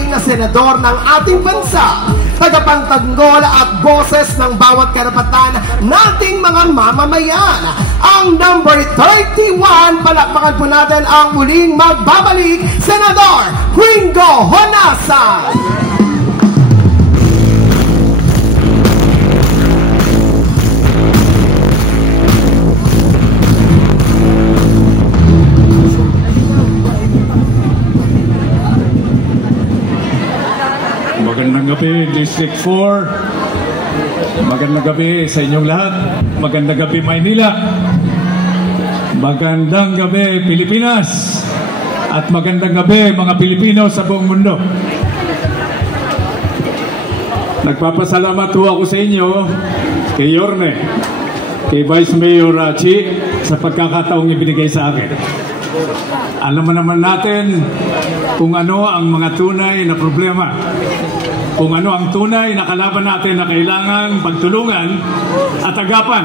tunay na senador ng ating bansa, tagapagtanggol at boses ng bawat karapatan nating mga mamamayan. Ang number 31, palakpakan po natin ang muling magbabalik, Senador Gringo Honasan. Magandang gabi, District 4. Magandang gabi sa inyong lahat. Magandang gabi, Maynila. Magandang gabi, Pilipinas. At magandang gabi, mga Pilipino sa buong mundo. Nagpapasalamat po ako sa inyo, kay Yorme, kay Vice Mayor Chi, sa pagkakataong ibinigay sa akin. Alam mo naman natin kung ano ang mga tunay na problema, kung ano ang tunay na kalaban natin na kailangan pagtulungan at agapan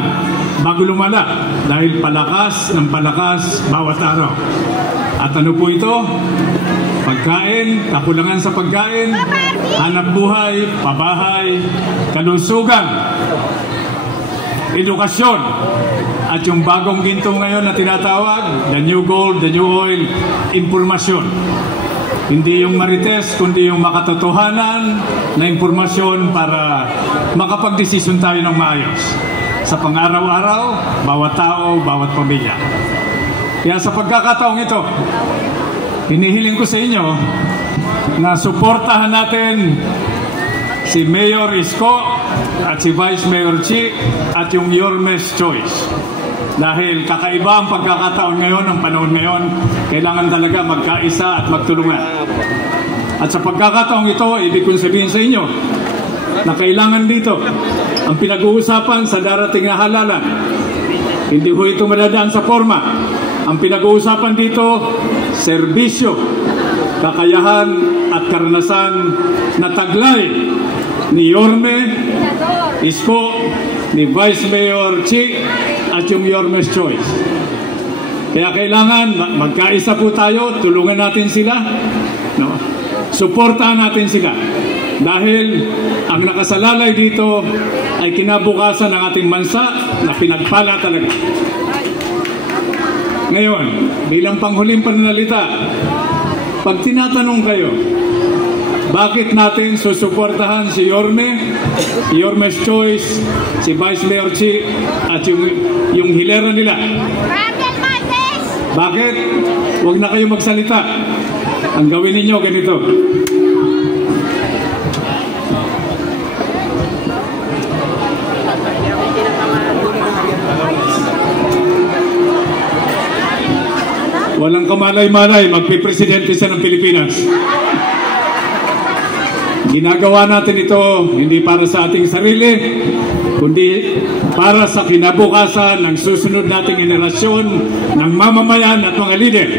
bago lumala, dahil palakas ng palakas bawat araw. At ano po ito? Pagkain, kakulangan sa pagkain, hanap buhay, pabahay, kalusugan, edukasyon, at yung bagong ginto ngayon na tinatawag, the new gold, the new oil, impormasyon. Hindi yung marites, kundi yung makatotohanan na impormasyon para makapagdesisyon tayo ng maayos sa pang-araw-araw, bawat tao, bawat pamilya. Kaya sa pagkakataong ito, hinihiling ko sa inyo na suportahan natin si Mayor Isko at si Vice Mayor Chi at yung Yorme's Choice. Dahil kakaiba ang pagkakataon ngayon, ang panahon ngayon, kailangan talaga magkaisa at magtulungan. At sa pagkakataong ito, ibig kong sabihin sa inyo na kailangan dito ang pinag-uusapan sa darating na halalan. Hindi ho ito madadaan sa forma. Ang pinag-uusapan dito, serbisyo, kakayahan at karanasan na taglay ni Yorme, Isko, ni Vice Mayor Chi, at yung Yorme's Choice. Kaya kailangan magkaisa po tayo, tulungan natin sila, no? Suportahan natin sila. Dahil ang nakasalalay dito ay kinabukasan ng ating bansa na pinagpala talaga. Ngayon, bilang panghuling pananalita, pag tinatanong kayo, bakit natin susuportahan si Yorme, Yorme's Choice, si Vice Mayor Chi, at yung hilera nila? Bakit? Huwag na kayo magsalita. Ang gawin ninyo ganito. Walang kamalay-malay, magpipresidente siya ng Pilipinas. Ginagawa natin ito hindi para sa ating sarili, kundi para sa kinabukasan ng susunod nating henerasyon ng mamamayan at mga lider,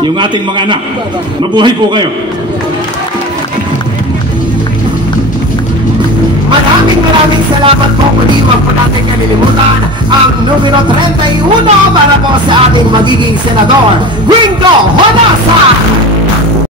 yung ating mga anak. Mabuhay po kayo! Maraming salamat po. Muli wag po natin kalilimutan ang numero 31 para po sa ating magiging senador, Gringo Honasan!